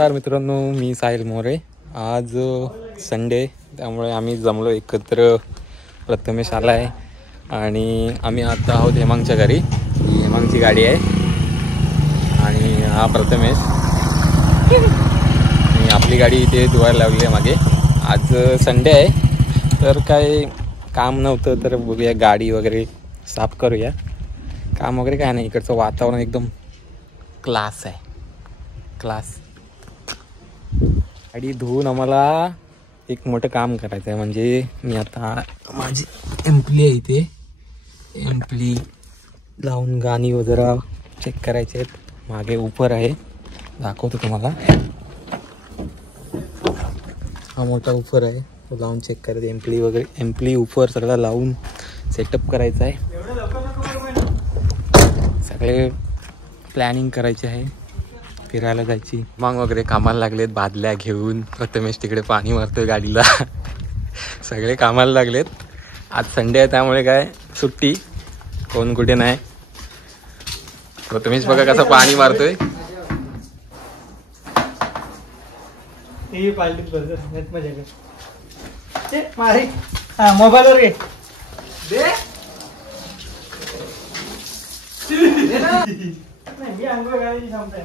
नमस्कार मित्रांनो, मी साहिल मोरे. आज संडे त्यामुळे आम्ही जमलो एकत्र. प्रथमेश आला आहे आणि आम्ही आता आहोत हेमांगच्या घरी. ही हेमांगची गाडी आहे आणि हा प्रथमेश. आणि आपली गाडी इथे धुवायला लावली आहे मागे. आज संडे आहे तर काय काम नव्हतं तर बघूया गाडी वगैरे साफ करूया. काम वगैरे काय नाही, इकडचं वातावरण एकदम क्लास आहे, क्लास. गाडी धुवून आम्हाला एक मोठं काम करायचं आहे. म्हणजे मी आता माझी एम्प्ली आहे इथे, एम्प्ली लावून गाणी वगैरे चेक करायचे आहेत. मागे उपर आहे, दाखवतो तुम्हाला. हा मोठा उपर आहे, तो लावून चेक करायचं. एम्प्ली वगैरे, एम्प्ली उपर सगळं लावून सेटअप करायचं आहे. सगळे प्लॅनिंग करायची आहे, फिरायला जायची. मग वगैरे कामाला लागलेत, बादल्या घेऊन. प्रथमेश तिकडे पाणी मारतोय गाडीला. सगळे कामाला लागलेत. आज संडे आहे त्यामुळे काय सुट्टी, कोण कुठे नाही. प्रथमेश बघा कसं पाणी मारतोय. मोबाईलवर घे. नाही, मी अंघोळ घालायची सांगताय.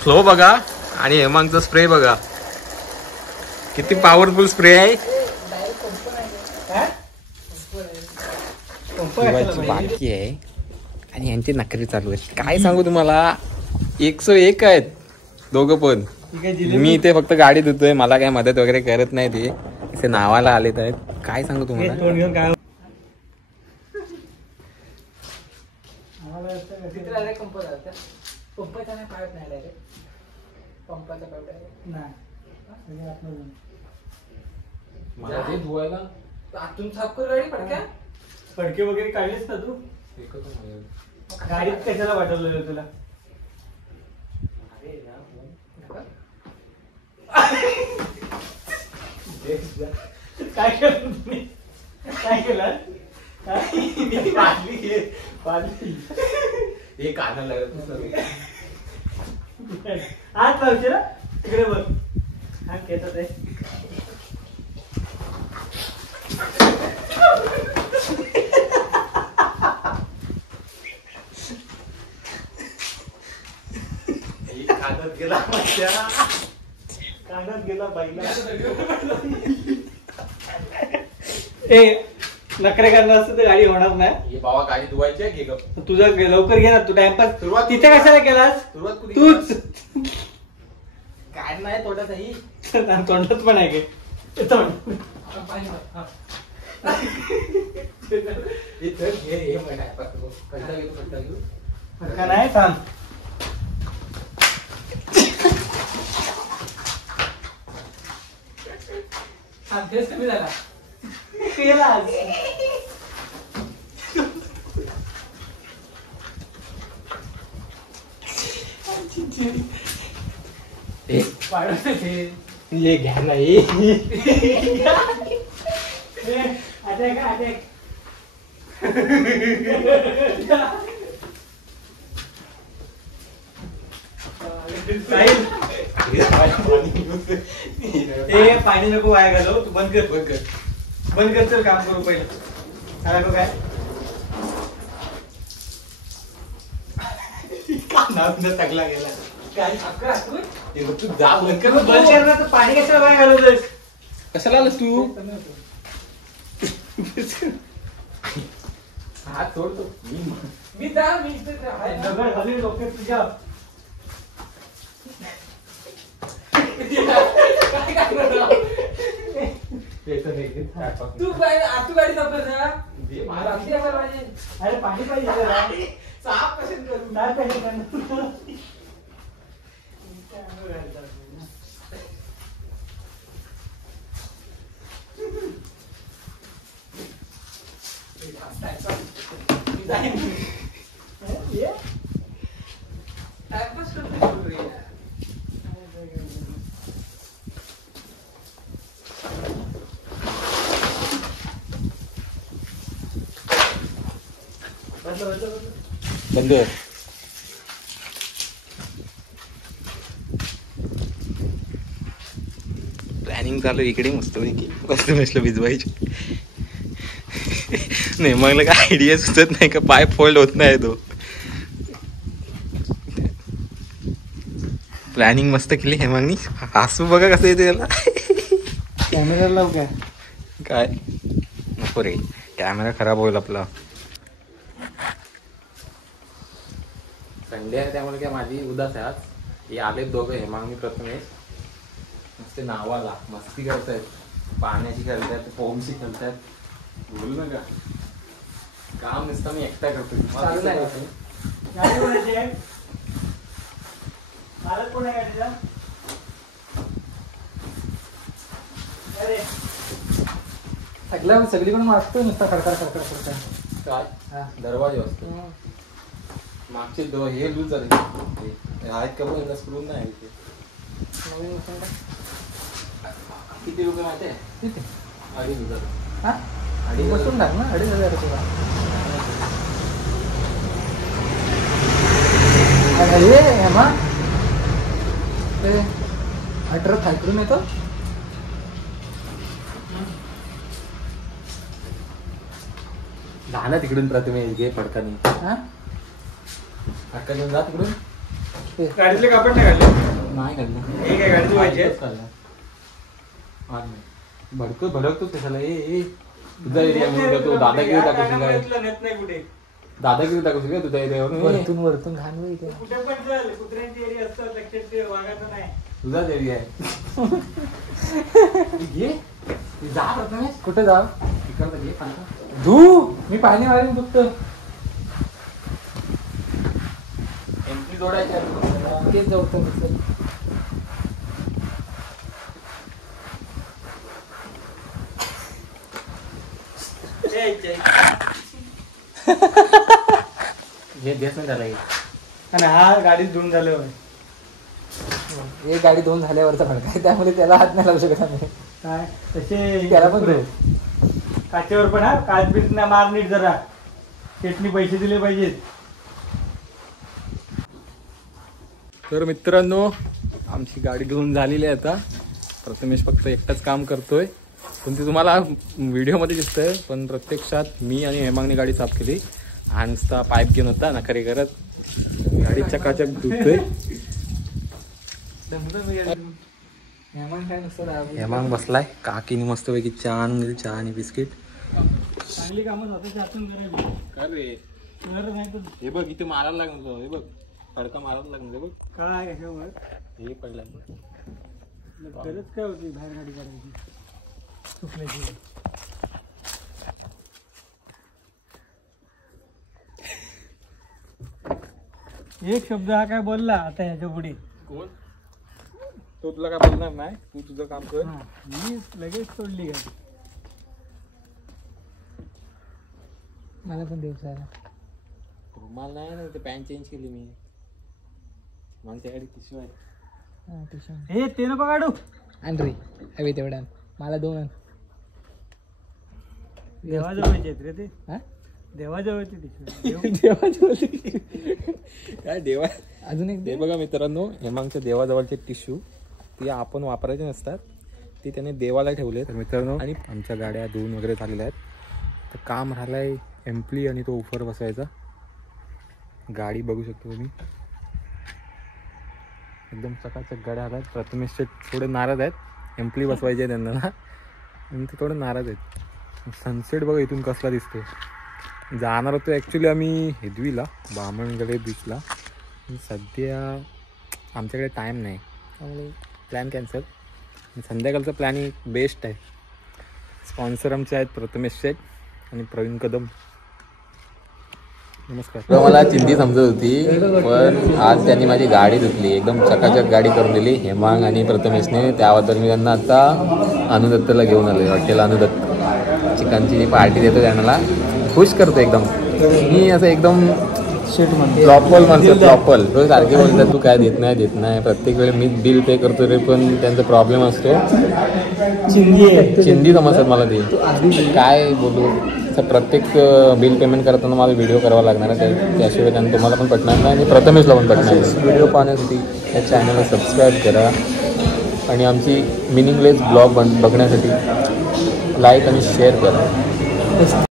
फ्लो बघा आणि हेमांगचा स्प्रे बघा, किती पॉवरफुल स्प्रे आहे. बाकी आहे आणि यांची नखरी चालू आहे. काय सांगू तुम्हाला, 101 आहेत दोघं पण. मी इथे फक्त गाडी धुतोय, मला काय मदत वगैरे करत नाही. ते इथे नावाला आलेत आहेत. काय सांगू तुम्हाला. फडके वगैरे काढलेस ना तू गाडीत? कशाला पाठवलेलं तुला? काय केलं तुम्ही? काय केलं? हे कानाला आज पाहिजे ना, तिकडे बघ. हा घेतात आहे. कानात गेला, कानात गेला बाईला. ए, नखरे करणार असतं तर गाडी होणार नाही. बाबा गाडी धुवायची आहे, घे. तुझं लवकर घे ना, तू टाइमपास सुरुवात तिथे कशाला केलास? तूच काय नाही तोंडात आहे. तोंडात पण आहे गे. नाही थांब. तुम्ही झाला केला. ये घ्या नाही. पाणी नको वाया घालव. तू बंद कर, बंद कर, बंद कर. चल काम करू पहिलं. काय टाकला गेला. काय तू जा, बंद कर. बंद कर ना. तर पाणी कशाला वाया घालवतोस? कशाला आलास तू? हात सोडतो मी. दगड घाली डोक्यात तुझ्या. तू गाडी साफ कर ना. अरे पाणी पाहिजे. साफ कशाने करू? बंद प्लॅनिंग चालू इकडे मस्त मस्त भिजवायची नाही मग काय आयडिया सुचत नाही का पाय फोल्ड होत नाही तो प्लॅनिंग मस्त केली हे मग हसू बघा कसं येते त्याला कॅमेरा लाव काय नको रे कॅमेरा खराब होईल आपला संडे आहे त्यामुळे काय माझी उदास आहे आज हे आले दोघं हे मग मी प्रथमेश नुसते नावाला मस्ती करतायत पाण्याची खेळतायत पोमशी खेळतायत बोलू नका काम नुसतं मी एकटा करतो गाडी कोणाची आहे मालक कोण आहे गाडीचा अरे सगळीकडून मागतो नुसता खडखड काय दरवाजा असतो मागचे हे लूज झाले आहेत का पण स्क्रू नाही ते किती रुपये माहिती आहे 2,500 अडीच बसून टाक ना 2,500 तुला हे हेमा ते अठरा थायकडून येतो झाला तिकडून प्रथमेश घे फडकानी फडका घेऊन जा तिकडून गाडीतले कापड नाही काढले नाही काढलं हे काय गाडी धुवायची भडकतो कशाला ए तुझा एरिया म्हणून तो दादागिरी दाखवशील काय नेत नाही कुठे दादागिरी दाखवशील काय तुझ्या एरियावरून वरतून घाण इथे कुठे पण चल कुत्र्यांची एरिया असतात लक्षात ठेव वागायचं नाही तुझाच एरिया आहे घे जा प्रथमेश कुठे जा तिकडं घे फडका धू मी पाणी मारेन फक्त एंट्री जोडायची आहे तेच जाऊ हे देत नाही त्याला आणि हा गाडीत धुवून झालं एक गाडी दोन झाल्यावरचा फडका आहे त्यामुळे त्याला हात नाही लावू शकत आम्ही काय तसे त्याला पण धुवू. काचेवर पण हा काच बीच ना मार नीट जरा चटणी पैसे दिले पाहिजेत तर मित्रांनो आमची गाडी घेऊन झालेली आहे आता प्रथमेश फक्त एकटाच काम करतोय पण ते तुम्हाला व्हिडिओमध्ये दिसतंय पण प्रत्यक्षात मी आणि हेमांगने गाडी साफ केली हा नुसता पाईप घेऊन होता नखरे करत गाडी चकाचक धुतोय हेमांग बसलाय काकीने मस्तपैकी चहा आणून दिली चहा आणि बिस्किट चांगली कामं स्वतःच्या हातून करायची कर रे कर नाही तर हे बघ इथे मारायला लागलं हे बघ फडका मारायला लागलं हे बघ काय कशावर हे पडलं गरज काय होती बाहेर गाडी काढायची चुकल्याची एक शब्द हा काय बोलला आता ह्याच्या पुढे कोण तो तुला काय बोलणार नाही तू तुझं काम कर मी लगेच सोडली गाडी मला पण दिवसाला रुमाल नाही ना ते पॅन्ट चेंज केली मी माझ्याकडे टिश्यू आहे हे ते नको काढू आण रे हवे तेवढ्या मला 2 आण देवाजवळचे आहेत रे ते हा देवाजवळचे टिश्यू देवाजवळचे काय देवा अजून एक ते बघा मित्रांनो हेमांगच्या देवाजवळचे टिश्यू ते आपण वापरायचे नसतात ते त्याने देवाला ठेवले तर मित्रांनो आणि आमच्या गाड्या धुवून वगैरे झालेल्या आहेत तर काम राहिलाय एम्प्ली आणि तो उफर बसवायचा गाडी बघू शकतो तुम्ही एकदम चकाचक गाड्या आल्यात प्रथमेशचे थोडे नाराज आहेत एम्प्ली बसवायचे आहे त्यांना ना आणि ते थोडे नाराज आहेत सनसेट बघा इथून कसला दिसतोय जाणार होतो ॲक्च्युली आम्ही हेदवीला बामणगडे बीचला सध्या आमच्याकडे टाईम नाही त्यामुळे प्लॅन कॅन्सल संध्याकाळचं प्लॅनिंग बेस्ट आहे स्पॉन्सर आमचे आहेत प्रथमेश शेठ आणि प्रवीण कदम तर मला चिंधी समजत होती, पण आज त्यांनी माझी गाडी धुतली, एकदम चकाचक गाडी करून दिली हेमांग आणि प्रथमेशने. त्याबद्दल मी त्यांना आता अनुदत्तला घेऊन आलो, हॉटेल अनुदत्त. चिकनची जी पार्टी देतो त्यांना खुश करतो एकदम. मी असं एकदम प्रॉपर म्हणतो, प्रॉपर तो सारखे बोलतात तू काय देत नाही. प्रत्येक वेळी मी बिल पे करतो रे, पण त्यांचा प्रॉब्लेम असतो, चिंधी समजतात मला ते. काय बोलू, प्रत्येक बिल पेमेंट करताना मला व्हिडिओ करावा लागणार आहे, त्याशिवाय त्यांना तुम्हाला पण पटणार नाही आणि प्रथमेशला पण पटणार नाही. व्हिडिओ पाहण्यासाठी या चॅनलला सबस्क्राईब करा आणि आमची मिनिंगलेस ब्लॉग बघण्यासाठी लाईक आणि शेअर करा.